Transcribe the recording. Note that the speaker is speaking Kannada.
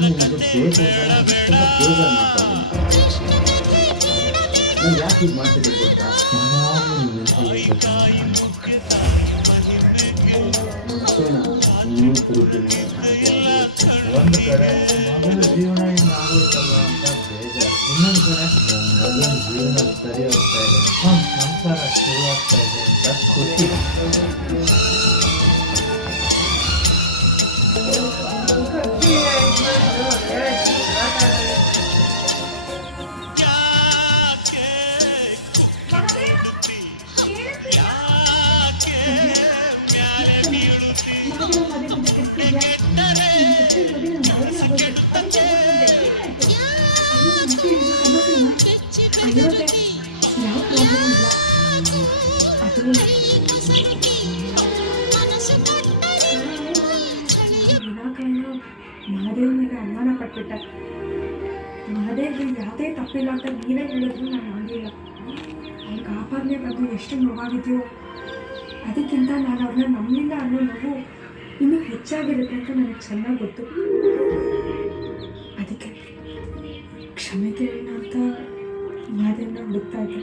ಅದು ಬೇಕು ಅಂತ ಸ್ವಲ್ಪ ಬೇಜಾರು ಮಾಡ್ತಾ ನಾನು ಯಾಕೆ ಹೀಗೆ ಮಾಡ್ತಿದ್ದೀನಿ ಗೊತ್ತಾ? ಯಾವಾಗಲೂ ನೀವು ಕುರಿತೀನಿ ಒಂದು ಕಡೆ ಮಗಳ ಜೀವನ ಹಿಂಗೆ ಆಗೋಯ್ತಲ್ಲ ಅಂತ ಬೇಜಾರು, ಇನ್ನೊಂದು ಕಡೆ ನನ್ನ ಮಗನ ಜೀವನ ಸರಿ ಹೋಗ್ತಾ ಇದೆ, ಸಂಸಾರ ಶುರು ಆಗ್ತಾ ಇದೆ ಅಂತ ಖುಷಿ. ಮಹಾದೇವ್ ಮೇಲೆ ಅನುಮಾನ ಪಟ್ಬಿಟ್ಟ. ಮಹಾದೇವ್ಗೆ ಯಾವುದೇ ತಪ್ಪಿಲ್ಲ ಅಂತ ನೀವೇ ಹೇಳಿದ್ರು ನಾನು ಆಗಲಿಲ್ಲ. ಅವ್ರಿಗೆ ಆಪಾದನೆ ಬಗ್ಗೆ ಎಷ್ಟು ನೋವಾಗಿದೆಯೋ ಅದಕ್ಕಿಂತ ನಾನು ಅವ್ರನ್ನ ನಮ್ಮಲಿಲ್ಲ ಅನ್ನೋ ನೋವು ಇನ್ನೂ ಹೆಚ್ಚಾಗಿರುತ್ತೆ ಅಂತ ನನಗೆ ಚೆನ್ನಾಗಿ ಗೊತ್ತು. ಅದಕ್ಕೆ ಕ್ಷಮೆ ಕೇಳೋಣ ಅಂತ ಮಹಾದೇವ್ನ ಹುಡುಕ್ತಾ ಇದ್ದೆ.